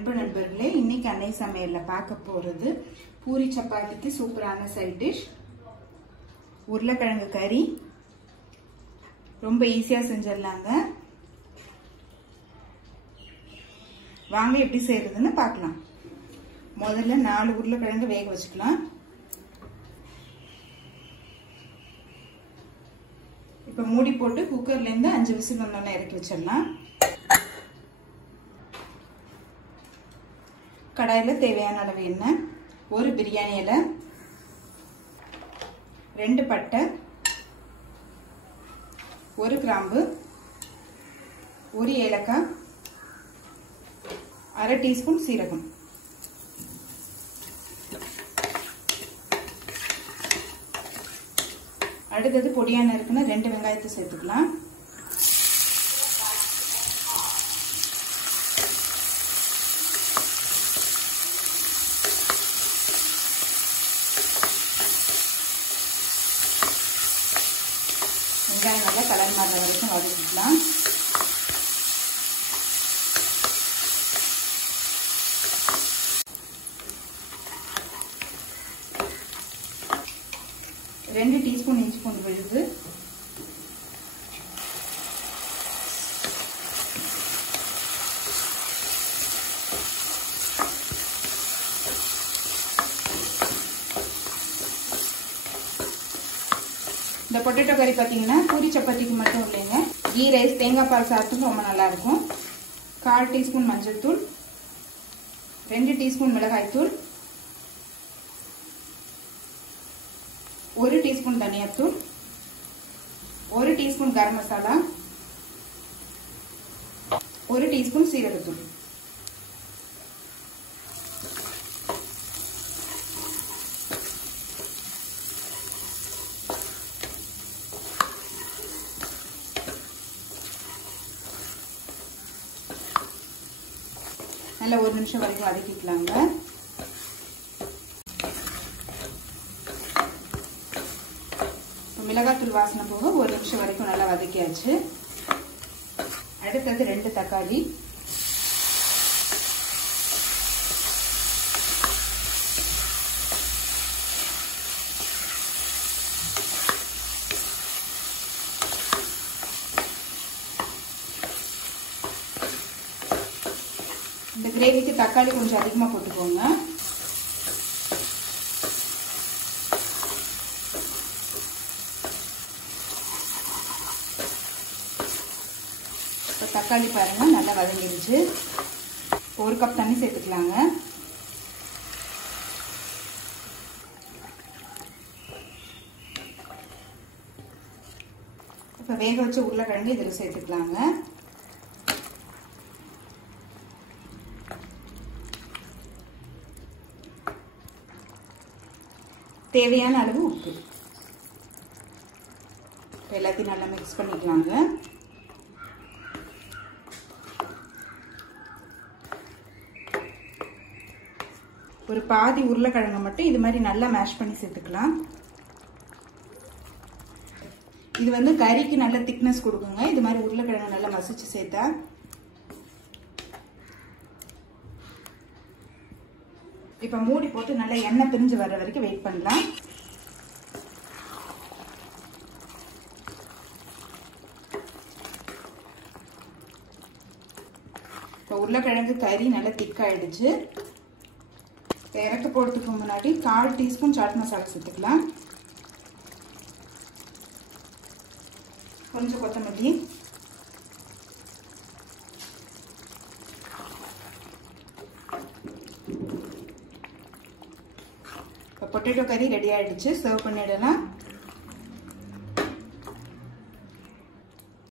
அன்பு நண்பர்களே, இன்னைக்கு அன்னை சமையல்ல பார்க்க போறது பூரி சப்பாத்திக்கு சூப்பரான சைட் டிஷ் உருளைக்கிழங்கு கறி. ரொம்ப ஈஸியா செஞ்சிடலாங்க. வாங்க எப்படி செய்யறதுன்னு பார்க்கலாம். முதல்ல 4 உருளைக்கிழங்கு வேக வச்சுக்கலாம். இப்ப மூடி போட்டு குக்கர்ல இருந்து 5 விசில் வந்தோம்னா இறக்கி வச்சிடலாம். கடாயில தேவையான அளவு எண்ணெய், 1 பிரியாணி இலை, 2 பட்டை, 1 கிராம்பு, 1 ஏலக்காய், 1/2 டீஸ்பூன் சீரகம். அடுத்தது பொடியான இருக்குன்னு 2 வெங்காயத்தை சேர்த்துக்கலாம். வெங்காயம் நல்லா கலர் மாறுற வரைக்கும் வதக்கிக்கலாம். ரெண்டு டீஸ்பூன் இஞ்சி பூண்டு விழுது, இந்த பொட்டேட்டோ கறி பார்த்தீங்கன்னா பூரி சப்பாத்திக்கு மட்டும் இல்லைங்க, கீ ரைஸ் தேங்காய் பால் சாப்பிட்டு ரொம்ப நல்லா இருக்கும். 1/4 டீஸ்பூன் மஞ்சள் தூள், 2 டீஸ்பூன் மிளகாய் தூள், 1 டீஸ்பூன் தனியாத்தூள், 1 டீஸ்பூன் கரம் மசாலா, 1 டீஸ்பூன் சீரகத்தூள். நல்லா 1 நிமிஷம் வரைக்கும் வதக்கிக்கலாங்க. மிளகாத்தூள் வாசனை போக 1 நிமிஷம் வரைக்கும் நல்லா வதக்கியாச்சு. அடுத்தது 2 தக்காளி, இந்த கிரேவிக்கு தக்காளி கொஞ்சம் அதிகமா போட்டுக்கோங்க. தக்காளி பாருங்க நல்லா வதங்கிடுச்சு. 1 கப் தண்ணி சேர்த்துக்கலாங்க. இப்ப வேக வச்ச உருளைக்கிழங்கு இதுல சேர்த்துக்கலாங்க. தேவையான அளவு உப்பு. எல்லாத்தையும் நல்லா மிக்ஸ் பண்ணிக்கலாங்க. ஒரு பாதி உருளைக்கிழங்கு மட்டும் இது மாதிரி நல்லா மேஷ் பண்ணி சேர்த்துக்கலாம். இது வந்து கறிக்கு நல்ல திக்னஸ் கொடுக்குங்க. இது மாதிரி உருளைக்கிழங்கு நல்லா மசிச்சு சேர்த்தா. இப்ப மூடி போட்டு நல்லா எண்ணெய் பிரிஞ்சு வர்ற வரைக்கும் வெயிட் பண்ணலாம். இப்ப உருளைக்கிழங்கு கறி நல்லா திக்காயிடுச்சு. இறக்க போடுறதுக்கு முன்னாடி 1/4 டீஸ்பூன் சாட் மசாலா சேர்த்துக்கலாம். கொஞ்சம் கொத்தமல்லி, பொட்டேட்டோ கறி ரெடி ஆயிடுச்சு. சர்வ் பண்ணிடலாம்.